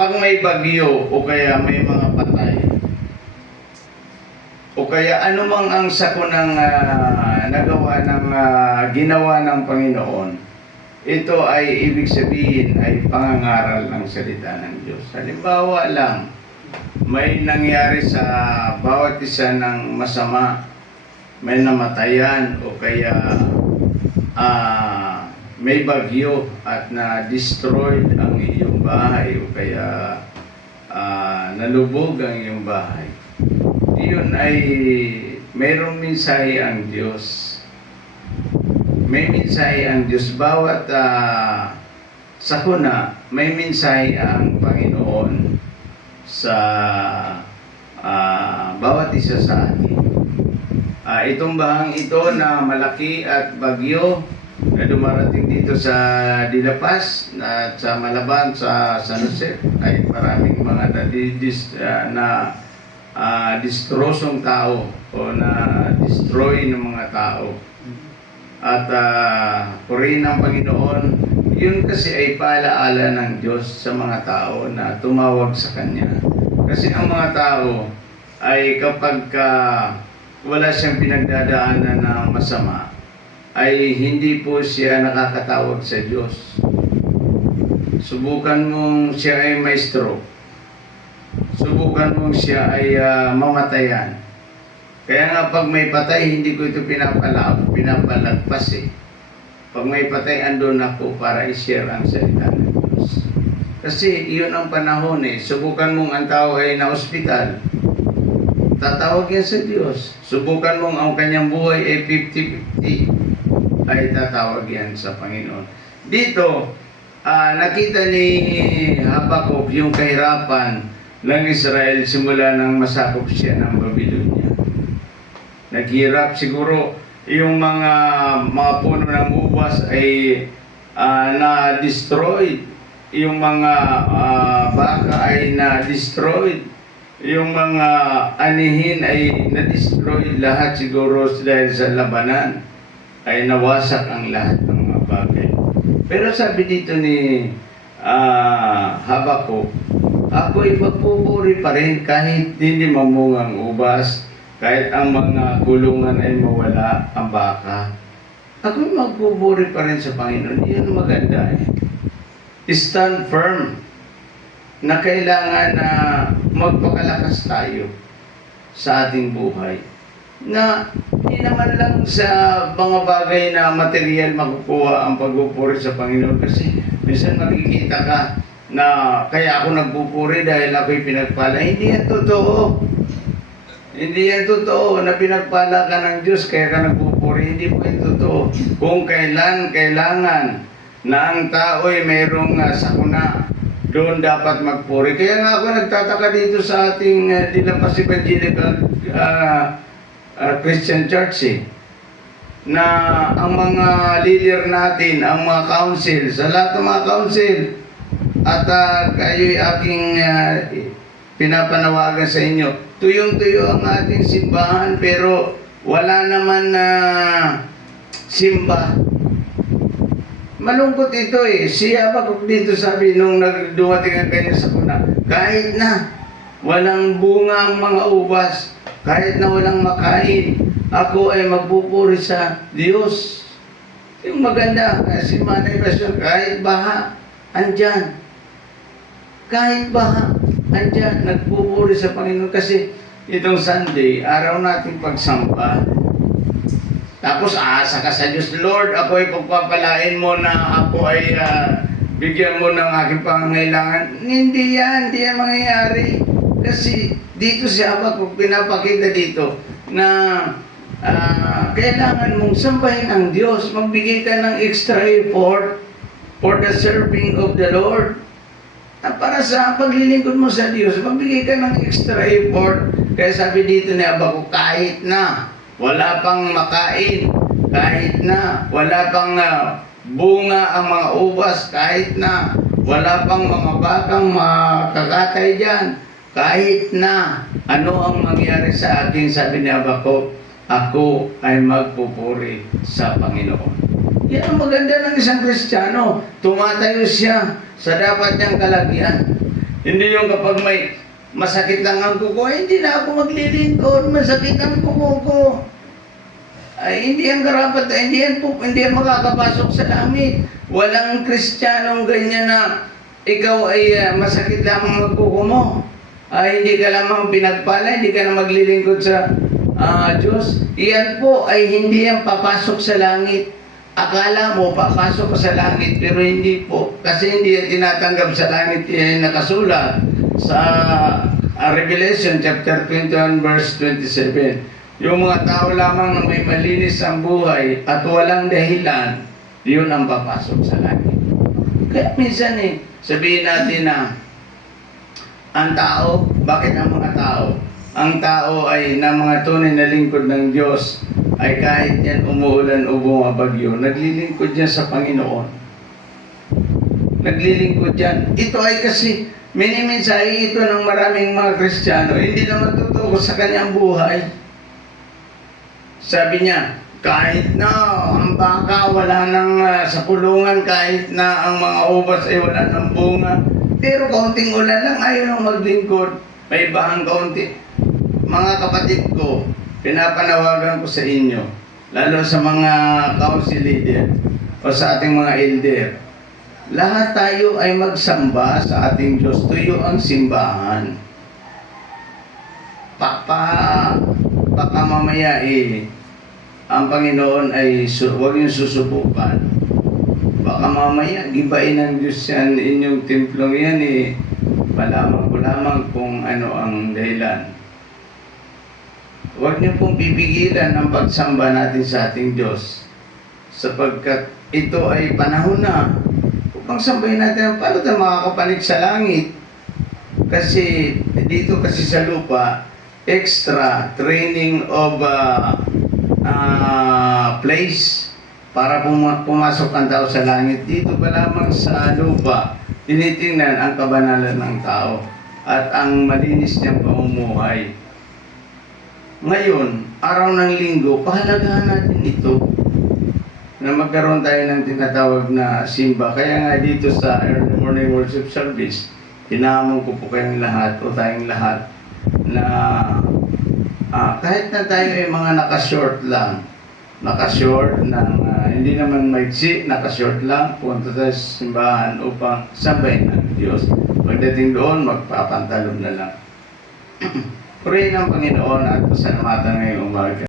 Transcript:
pag may bagyo o kaya may mga patay, o kaya anumang ang sakunang ginawa ng Panginoon, ito ay ibig sabihin ay pangangaral ng salita ng Diyos. Halimbawa lang, may nangyari sa bawat isa ng masama, may namatayan o kaya may bagyo at na-destroyed ang iyong bahay o kaya nalubog ang iyong bahay. Iyon ay mayroong mensahe ang Diyos. May mensahe ang Diyos. Bawat sakuna, may mensahe ang Panginoon sa bawat isa sa atin. Itong bahang ito na malaki at bagyo na dumarating dito sa Dilapas at sa Malaban, sa San Jose, ay maraming mga distrosong tao o na-destroy ng mga tao. At purihin ng Panginoon, yun kasi ay paalaala ng Diyos sa mga tao na tumawag sa Kanya. Kasi ang mga tao ay kapag wala siyang pinagdadaanan na masama, ay hindi po siya nakakatawag sa Diyos. Subukan mong siya ay may stroke. Subukan mong siya ay mamatayan. Kaya nga pag may patay, hindi ko ito pinapalagpas eh. Pag may patay, andun ako para i-share ang salita ng Diyos. Kasi iyon ang panahon eh. Subukan mong ang tao ay na-hospital, tatawag yan sa Diyos. Subukan mong ang kanyang buhay ay 50-50, ay tatawag yan sa Panginoon. Dito, nakita ni Habakuk yung kahirapan ng Israel simula nang masakop siya ng Babylonia. Naghirap siguro yung mga puno ng ubas ay na-destroyed. Yung mga baka ay na-destroyed. Yung mga anihin ay na-destroy. Lahat siguro dahil sa labanan ay nawasak ang lahat ng mga bagay. Pero sabi dito ni Habakuk, ako'y magpupuri pa rin kahit hindi mamungang ubas, kahit ang mga kulungan ay mawala ang baka. Ako'y magpupuri pa rin sa Panginoon. Iyan maganda eh. Stand firm na kailangan na magpakalakas tayo sa ating buhay. Na hindi naman lang sa mga bagay na material makukuha ang pagpupuri sa Panginoon. Kasi minsan makikita ka na kaya ako nagpupuri dahil ako'y pinagpala. Hindi yan totoo. Hindi yan totoo na pinagpala ka ng Diyos kaya ka nagpupuri. Hindi po yan totoo. Kung kailangan na ang tao'y mayroong sakuna, doon dapat magpuri. Kaya nga ako nagtataka dito sa ating Dilapas Evangelical Christian Church na ang mga leader natin, ang mga council, sa lahat ng mga council, at kayo'y aking pinapanawagan sa inyo, tuyong-tuyo ang ating simbahan pero wala naman na simba. Malungkot ito eh. Siya ba kung dito sabi nung dumating ang kanya sa kuna, kahit na walang bunga ang mga ubas, kahit na walang makain, ako ay magpupuri sa Diyos. Yung maganda, si Manay Basyon, kahit baha, andyan. Kahit baha, andyan, nagpupuri sa Panginoon. Kasi itong Sunday, araw nating pagsamba. Tapos aasa ka sa Diyos, Lord, ako ay pagpapalain mo na ako ay bigyan mo ng aking pangangailangan. Hindi yan mangyayari. Kasi dito siya kung pinapakita dito na kailangan mong sambahin ang Diyos. Magbigay ka ng extra effort for the serving of the Lord. Para sa paglilingkod mo sa Diyos, magbigay ka ng extra effort. Kaya sabi dito ni Habakuk, kahit na wala pang makain, kahit na wala pang bunga ang mga ubas, kahit na wala pang mga bakang makakatay dyan, kahit na ano ang mangyari sa akin, sabi ni Habakuk, ako ay magpupuri sa Panginoon. Yan ang maganda ng isang Kristiyano. Tumatayo siya sa dapat niyang kalagyan. Hindi yung kapag may masakit lang ang kuko, hindi na ako maglilingkod, masakit ang kuko ko. Ay, hindi yan karapat, hindi yan makakapasok sa langit. Walang Kristiyanong ganyan na ikaw ay masakit lamang magkuko mo. Ay, hindi ka lamang pinagpala, hindi ka na maglilingkod sa Diyos. Iyan po ay hindi yan papasok sa langit. Akala mo papasok ka sa langit, pero hindi po. Kasi hindi yan tinatanggap sa langit, yan nakasulat sa Revelation chapter 21 verse 27. Yung mga tao lamang na may malinis ang buhay at walang dahilan, yun ang papasok sa langit. Kaya minsan sabihin natin na ang tao, bakit ang mga tao? Ang tao ay na mga tunay na lingkod ng Diyos ay kahit yan umuulan o bumabagyo, naglilingkod yan sa Panginoon. Naglilingkod yan. Ito ay kasi minimensahe ito ng maraming mga Kristiyano. Hindi naman totoo sa kanyang buhay. Sabi niya, kahit na ang baka wala nang sa kulungan, kahit na ang mga ubas ay wala ng bunga, pero kaunting ulan lang, ayaw nang maglingkod. May bahang kaunti. Mga kapatid ko, pinapanawagan ko sa inyo, lalo sa mga council leader o sa ating mga elder, lahat tayo ay magsamba sa ating Diyos. Tuyo ang simbahan. Baka mamaya ang Panginoon ay huwag yung susubukan. Baka mamaya gibain ng Diyos yan, inyong templong yan malaman ko lamang kung ano ang dahilan. Huwag niyo pong pipigilan ang pagsamba natin sa ating Diyos, sapagkat ito ay panahon na upang sambahin natin. Paano tayo makakapanig sa langit? Kasi dito kasi sa lupa, extra training of place para pumasok ang tao sa langit. Dito pa lamang sa lupa, tinitingnan ang kabanalan ng tao at ang malinis niyang pamumuhay. Ngayon, araw ng linggo, pahalagahan natin ito na magkaroon tayo ng tinatawag na simba. Kaya nga dito sa early morning worship service, hinahamon ko po kayong lahat o tayong lahat na kahit na tayo ay mga nakashort lang, nakashort ng hindi naman maiksi, nakashort lang, punta tayo sa simbahan upang sambahin ng Diyos. Pagdating doon, magpapantalon na lang. Pray ng Panginoon at pasalamatan ngayong umaga.